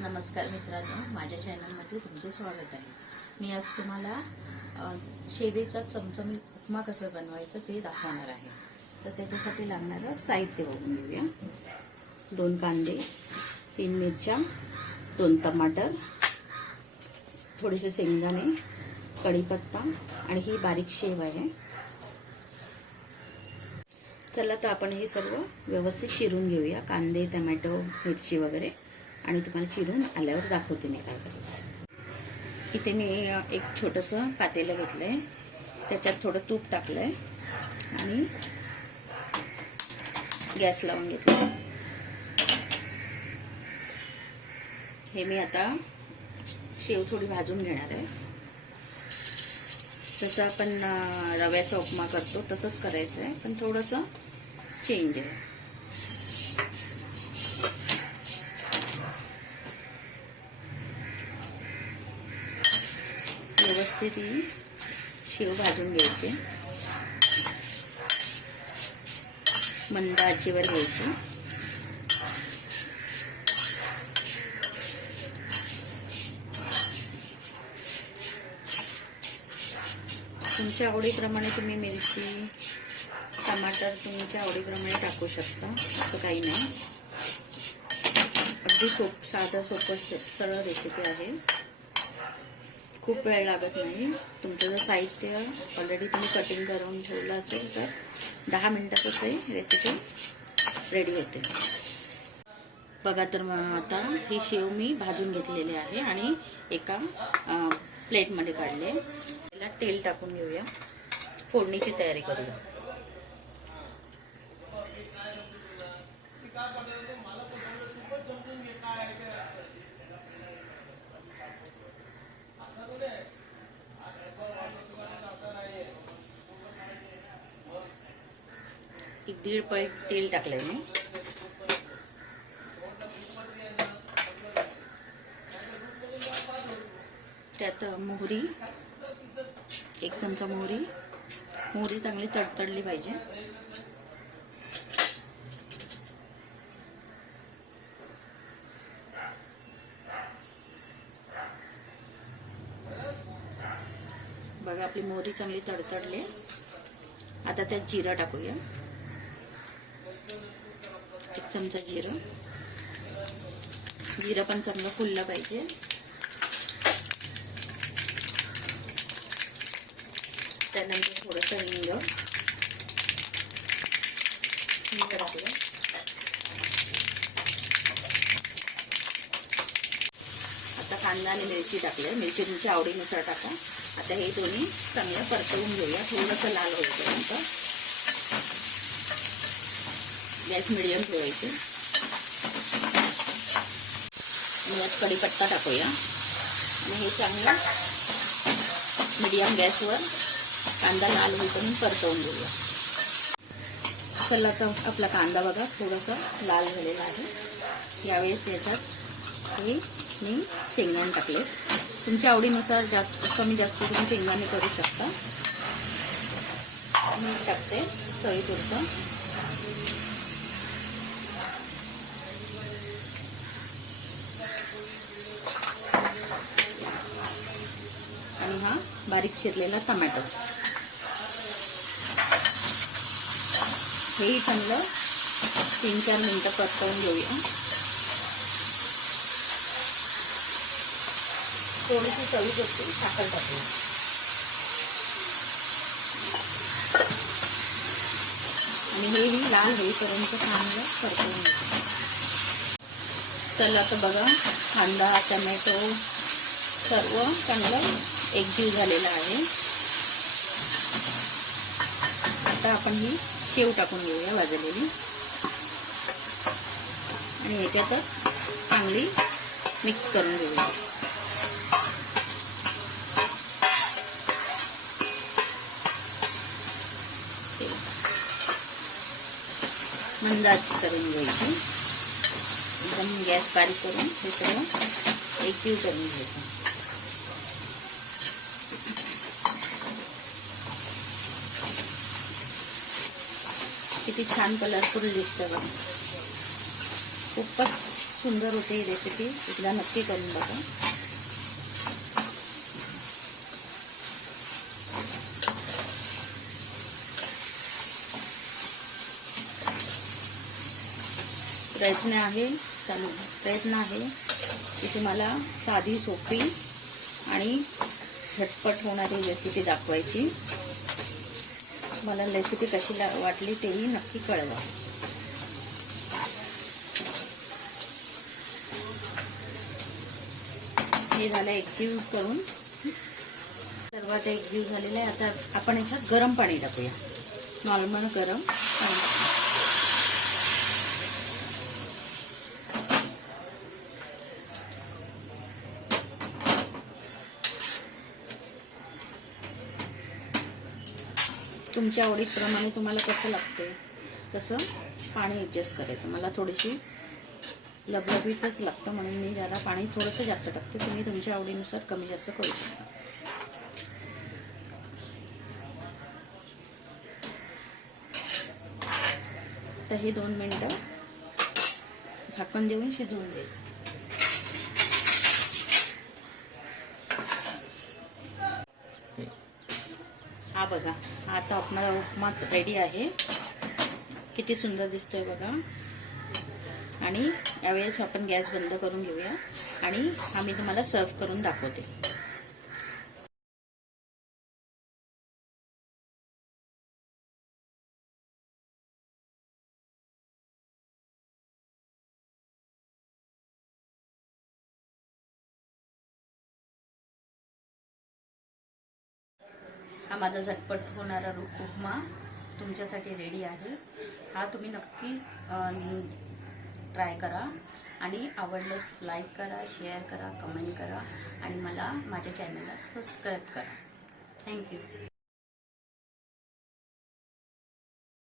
नमस्कार मित्रांनो माझ्या चॅनलमध्ये तुमचे स्वागत आहे. मी आज तुम्हाला शेवेचा चमचमीत उपमा कसं बनवायचं ते दाखवणार आहे. तर त्याच्यासाठी लागणारं साहित्य बघून घेऊया. दोन कांदे तीन मिरच्या दोन टमाटर थोडेसे शेंगदाणे कढीपत्ता आणि ही बारीक शेव आहे. चला तर आपण हे सर्व व्यवस्थित शिरून घेऊया. कांदे टमॅटो मिरची वगैरे. आणि तुम्हाला चिरून आल्यावर दाखवते मी काय करायचं. इथे मी एक छोटंसं पातेलं घेतलं आहे त्याच्यात थोडं तूप टाकलं आहे आणि गॅस लावून घेतलं हे मी आता शेव थोडी भाजून घेणार आहे. जसं आपण रव्याचा उपमा करतो तसंच करायचं आहे पण थोडंसं चेंज आहे. व्यवस्थित ती शेव भाजून घ्यायची. मंद आचेवर घ्यायची. तुमच्या आवडीप्रमाणे तुम्ही मिरची टमाटर तुमच्या आवडीप्रमाणे टाकू शकता असं काही नाही. अगदी सोप साधं सोपं स- सरळ रेसिपी आहे. खूप वेळ लागत नाही. तुमचं जर साहित्य ऑलरेडी तुम्ही कटिंग करून ठेवलं असेल तर दहा मिनिटातच हे रेसिपी रेडी होते. बघा तर मग आता ही शेव मी भाजून घेतलेली आहे आणि एका प्लेटमध्ये काढले त्याला तेल टाकून घेऊया. फोडणीची तयारी करूया. दीड पळी तेल टाकलंय मी. त्यात मोहरी एक चमचा मोहरी. मोहरी चांगली तडतडली पाहिजे. बघा आपली मोहरी चांगली तडतडली. आता त्यात जिरा टाकूया. एक चमचा जिरं. जिरं पण चांगलं फुललं पाहिजे. त्यानंतर थोडंसं हिंग. हिंग टाकलं. आता कांदा आणि मिरची टाकले. मिरची तुमच्या आवडीनुसार टाका. आता हे दोन्ही चांगलं परतवून घेऊया. थोडंसं लाल होईपर्यंत. गॅस मिडियम ठेवायचे. आणि यात कढीपत्ता टाकूया. आणि हे चांगलं मिडियम गॅसवर कांदा लाल होईपर्यंत परतवून घेऊया. चला आपला कांदा बघा थोडासा लाल झालेला आहे. यावेळेस याच्यात हे मी शेंगदाणे टाकले. तुमच्या आवडीनुसार जास्त कमी जास्त तुम्ही शेंगदाणे करू शकता. मी टाकते चवीपुरतं. हा बारीक चिरलेला टमॅटो. हेही चांगलं तीन चार मिनटं परतवून घेऊया. थोडीशी चवी असते साखर टाकूया. आणि हेही लाल होईपर्यंत चांगलं परतवून घेऊ चला आता बघा कांदा टमॅटो सर्व चांगलं एकजीव झालेलं आहे. आता आपण ही शेव टाकून घेऊया भाजलेली. आणि याच्यातच चांगली मिक्स करून घेऊया. मंदाज करून घ्यायची. एकदम गॅस बारीक करून हे सगळं एकजीव करून घ्यायचं. किती छान कलरफुल दिसतं बघा. खूपच सुंदर होते ही रेसिपी एकदा नक्की करून बघा. प्रयत्न आहे चालू. प्रयत्न आहे की तुम्हाला साधी सोपी आणि झटपट होणारी रेसिपी दाखवायची. मला रेसिपी कशी ला- वाटली तेही नक्की कळवा. हे झालं एकजीव करून. सर्वात एकजीव झालेलं आहे. आता आपण याच्यात गरम पाणी टाकूया. नॉर्मल गरम पाणी. तुमच्या आवडीप्रमाणे तुम्हाला कसं लागते तसं पाणी ॲडजस्ट करायचं. मला थोडीशी लबलबीतच लागतं म्हणून मी जरा पाणी थोडंसं जास्त टाकते तुम्ही तुमच्या आवडीनुसार कमी जास्त करू शकता. तर हे दोन मिनटं झाकण देऊन शिजवून द्यायचं हा बघा आता आपला उपमा रेडी आहे. किती सुंदर दिसतोय बघा. आणि यावेळेस आपण गॅस बंद करून घेऊया. आणि हा मी तुम्हाला सर्व करून दाखवते. हा माझा झटपट होणारा उपमा तुमच्यासाठी रेडी आहे. हा तुम्ही नक्की ट्राय करा आणि आवडल्यास लाईक करा शेअर करा कमेंट करा आणि मला माझ्या चॅनलला सबस्क्राईब करा. थँक्यू